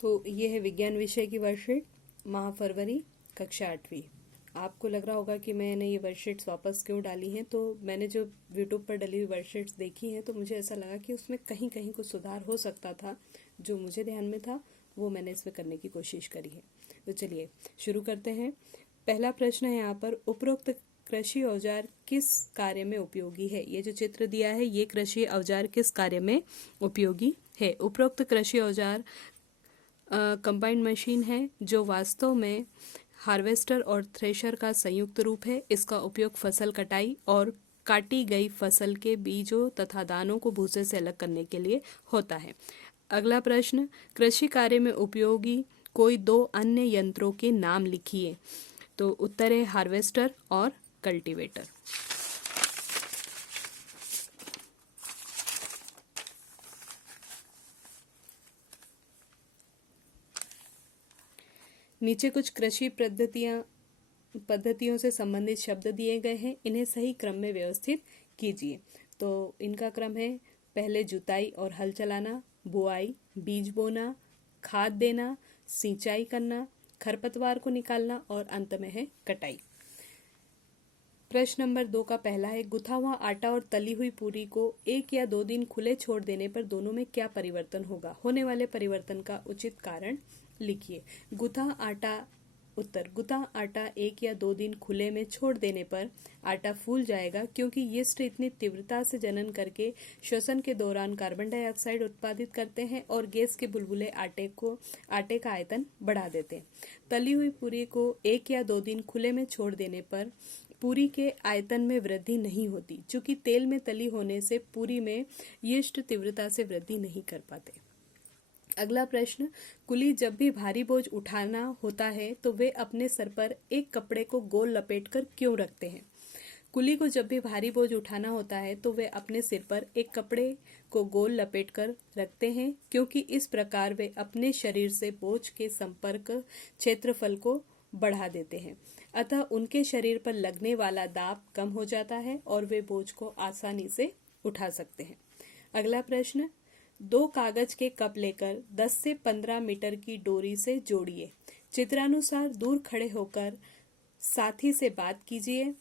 तो ये है विज्ञान विषय की वर्कशीट, माह फरवरी, कक्षा 8वीं। आपको लग रहा होगा कि मैंने ये वर्कशीट्स वापस क्यों डाली हैं। तो मैंने जो यूट्यूब पर डली हुई वर्कशीट्स देखी हैं तो मुझे ऐसा लगा कि उसमें कहीं कहीं कुछ सुधार हो सकता था। जो मुझे ध्यान में था वो मैंने इसमें करने की कोशिश करी है। तो चलिए शुरू करते हैं। पहला प्रश्न है यहाँ पर, उपरोक्त कृषि औजार किस कार्य में उपयोगी है। ये जो चित्र दिया है ये कृषि औजार किस कार्य में उपयोगी है। उपरोक्त कृषि औजार कंबाइंड मशीन है जो वास्तव में हार्वेस्टर और थ्रेशर का संयुक्त रूप है। इसका उपयोग फसल कटाई और काटी गई फसल के बीजों तथा दानों को भूसे से अलग करने के लिए होता है। अगला प्रश्न, कृषि कार्य में उपयोगी कोई दो अन्य यंत्रों के नाम लिखिए। तो उत्तर है हार्वेस्टर और कल्टीवेटर। नीचे कुछ कृषि पद्धतियों से संबंधित शब्द दिए गए हैं, इन्हें सही क्रम में व्यवस्थित कीजिए। तो इनका क्रम है, पहले जुताई और हल चलाना, बुआई, बीज बोना, खाद देना, सिंचाई करना, खरपतवार को निकालना और अंत में है कटाई। प्रश्न नंबर 2 का पहला है, गुथा हुआ आटा और तली हुई पूरी को 1 या 2 दिन खुले छोड़ देने पर दोनों में क्या परिवर्तन होगा। होने वाले परिवर्तन का उचित कारण लिखिए। गुथा आटा, उत्तर, गुथा आटा 1 या 2 दिन खुले में छोड़ देने पर आटा फूल जाएगा क्योंकि यीस्ट इतनी तीव्रता से जनन करके श्वसन के दौरान कार्बन डाइऑक्साइड उत्पादित करते हैं और गैस के बुलबुले आटे का आयतन बढ़ा देते हैं। तली हुई पूरी को 1 या 2 दिन खुले में छोड़ देने पर पूरी के आयतन में वृद्धि नहीं होती, चूंकि तेल में तली होने से पूरी में यीस्ट तीव्रता से वृद्धि नहीं कर पाते। अगला प्रश्न, कुली जब भी भारी बोझ उठाना होता है तो वे अपने सर पर एक कपड़े को गोल लपेटकर क्यों रखते हैं। कुली को जब भी भारी बोझ उठाना होता है तो वे अपने सिर पर एक कपड़े को गोल लपेटकर रखते हैं क्योंकि इस प्रकार वे अपने शरीर से बोझ के संपर्क क्षेत्रफल को बढ़ा देते हैं, अतः उनके शरीर पर लगने वाला दाब कम हो जाता है और वे बोझ को आसानी से उठा सकते हैं। अगला प्रश्न, 2 कागज के कप लेकर 10 से 15 मीटर की डोरी से जोड़िए। चित्रानुसार दूर खड़े होकर साथी से बात कीजिए।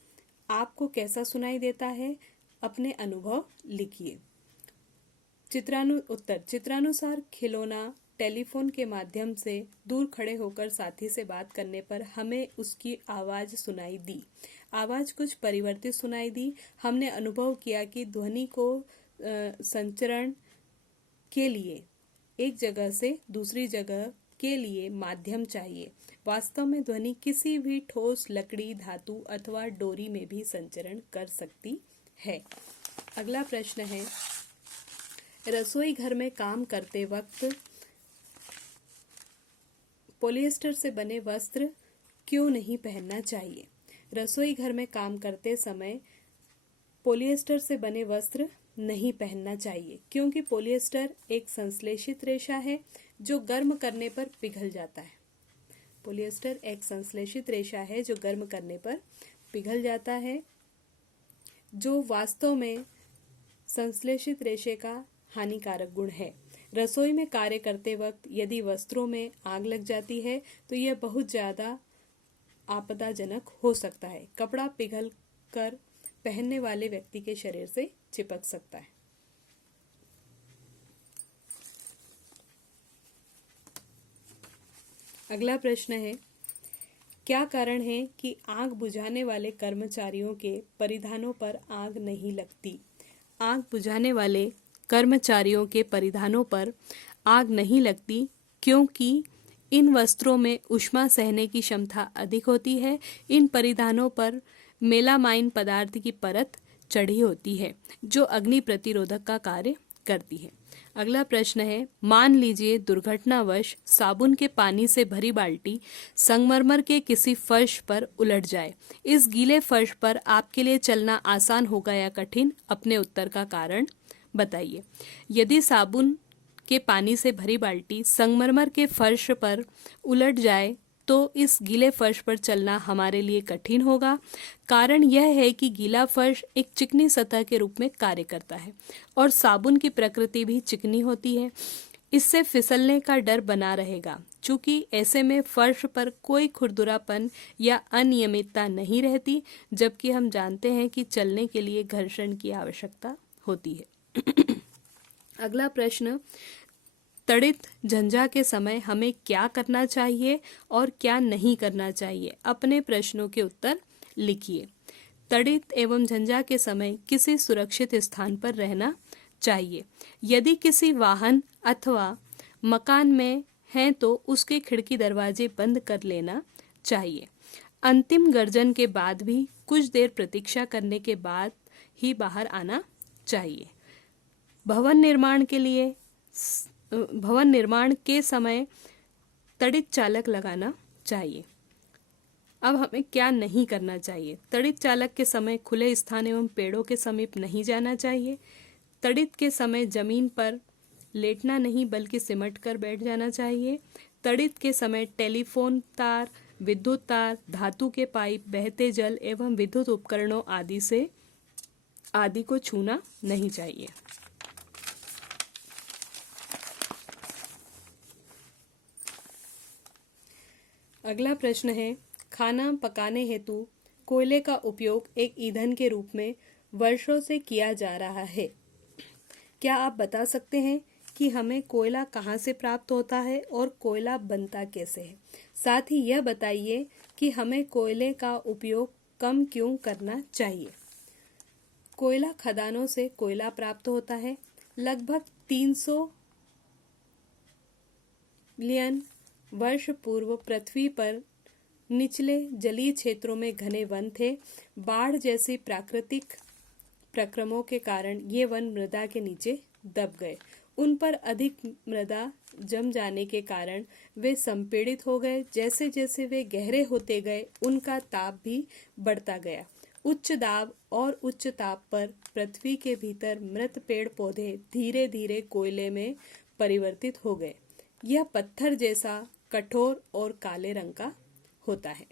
आपको कैसा सुनाई देता है, अपने अनुभव लिखिए। उत्तर, चित्रानुसार खिलौना टेलीफोन के माध्यम से दूर खड़े होकर साथी से बात करने पर हमें उसकी आवाज सुनाई दी। आवाज कुछ परिवर्तित सुनाई दी। हमने अनुभव किया कि ध्वनि को संचरण के लिए एक जगह से दूसरी जगह के लिए माध्यम चाहिए। वास्तव में ध्वनि किसी भी ठोस लकड़ी, धातु अथवा डोरी में भी संचरण कर सकती है। अगला प्रश्न है, रसोई घर में काम करते वक्त पॉलिएस्टर से बने वस्त्र क्यों नहीं पहनना चाहिए। रसोई घर में काम करते समय पॉलिएस्टर से बने वस्त्र नहीं पहनना चाहिए क्योंकि पॉलिएस्टर एक संश्लेषित रेशा है जो गर्म करने पर पिघल जाता है। पॉलिएस्टर एक संश्लेषित रेशा है जो गर्म करने पर पिघल जाता है, जो वास्तव में संश्लेषित रेशे का हानिकारक गुण है। रसोई में कार्य करते वक्त यदि वस्त्रों में आग लग जाती है तो यह बहुत ज्यादा आपदाजनक हो सकता है। कपड़ा पिघल कर पहनने वाले व्यक्ति के शरीर से चिपक सकता है। अगला प्रश्न है, क्या कारण है कि आग बुझाने वाले कर्मचारियों के परिधानों पर आग नहीं लगती। आग बुझाने वाले कर्मचारियों के परिधानों पर आग नहीं लगती क्योंकि इन वस्त्रों में ऊष्मा सहने की क्षमता अधिक होती है। इन परिधानों पर मेलामाइन पदार्थ की परत चढ़ी होती है जो अग्नि प्रतिरोधक का कार्य करती है। अगला प्रश्न है, मान लीजिए दुर्घटनावश साबुन के पानी से भरी बाल्टी संगमरमर के किसी फर्श पर उलट जाए। इस गीले फर्श पर आपके लिए चलना आसान होगा या कठिन। अपने उत्तर का कारण बताइए। यदि साबुन के पानी से भरी बाल्टी संगमरमर के फर्श पर उलट जाए तो इस गीले फर्श पर चलना हमारे लिए कठिन होगा। कारण यह है कि गीला फर्श एक चिकनी सतह के रूप में कार्य करता है और साबुन की प्रकृति भी चिकनी होती है। इससे फिसलने का डर बना रहेगा। चूंकि ऐसे में फर्श पर कोई खुरदुरापन या अनियमितता नहीं रहती, जबकि हम जानते हैं कि चलने के लिए घर्षण की आवश्यकता होती है। अगला प्रश्न, तड़ित झंझा के समय हमें क्या करना चाहिए और क्या नहीं करना चाहिए? अपने प्रश्नों के उत्तर लिखिए। तड़ित एवं झंझा के समय किसी सुरक्षित स्थान पर रहना चाहिए। यदि किसी वाहन अथवा मकान में हैं तो उसके खिड़की दरवाजे बंद कर लेना चाहिए। अंतिम गर्जन के बाद भी कुछ देर प्रतीक्षा करने के बाद ही बाहर आना चाहिए। भवन निर्माण के समय तड़ित चालक लगाना चाहिए। अब हमें क्या नहीं करना चाहिए? तड़ित चालक के समय खुले स्थान एवं पेड़ों के समीप नहीं जाना चाहिए। तड़ित के समय जमीन पर लेटना नहीं बल्कि सिमट कर बैठ जाना चाहिए। तड़ित के समय टेलीफोन तार, विद्युत तार, धातु के पाइप, बहते जल एवं विद्युत उपकरणों आदि को छूना नहीं चाहिए। अगला प्रश्न है, खाना पकाने हेतु कोयले का उपयोग एक ईंधन के रूप में वर्षों से किया जा रहा है। क्या आप बता सकते हैं कि हमें कोयला कहाँ से प्राप्त होता है और कोयला बनता कैसे है? साथ ही यह बताइए कि हमें कोयले का उपयोग कम क्यों करना चाहिए? कोयला खदानों से कोयला प्राप्त होता है। लगभग 300 मिलियन वर्ष पूर्व पृथ्वी पर निचले जलीय क्षेत्रों में घने वन थे। बाढ़ जैसी प्राकृतिक प्रक्रमों के कारण ये वन मृदा के नीचे दब गए। उन पर अधिक मृदा जम जाने के कारण वे संपीड़ित हो गए। जैसे जैसे वे गहरे होते गए, उनका ताप भी बढ़ता गया। उच्च दाब और उच्च ताप पर पृथ्वी के भीतर मृत पेड़ पौधे धीरे धीरे कोयले में परिवर्तित हो गए। यह पत्थर जैसा कठोर और काले रंग का होता है।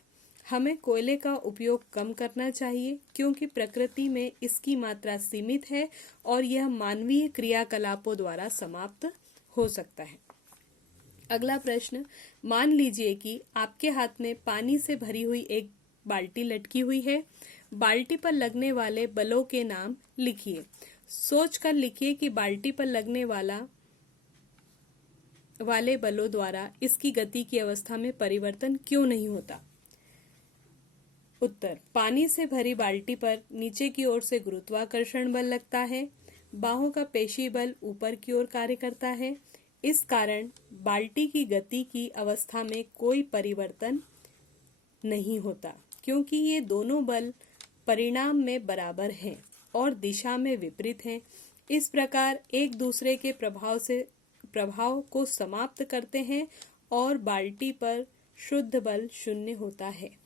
हमें कोयले का उपयोग कम करना चाहिए क्योंकि प्रकृति में इसकी मात्रा सीमित है और यह मानवीय क्रियाकलापों द्वारा समाप्त हो सकता है। अगला प्रश्न, मान लीजिए कि आपके हाथ में पानी से भरी हुई एक बाल्टी लटकी हुई है। बाल्टी पर लगने वाले बलों के नाम लिखिए। सोचकर लिखिए कि बाल्टी पर लगने वाले बलों द्वारा इसकी गति की अवस्था में परिवर्तन क्यों नहीं होता? उत्तर, पानी से भरी बाल्टी पर नीचे की ओर से गुरुत्वाकर्षण बल लगता है। बाहों का पेशी बल ऊपर की ओर कार्य करता है। इस कारण बाल्टी की गति की अवस्था में कोई परिवर्तन नहीं होता क्योंकि ये दोनों बल परिणाम में बराबर हैं और दिशा में विपरीत हैं। इस प्रकार एक दूसरे के प्रभाव को समाप्त करते हैं और बाल्टी पर शुद्ध बल 0 होता है।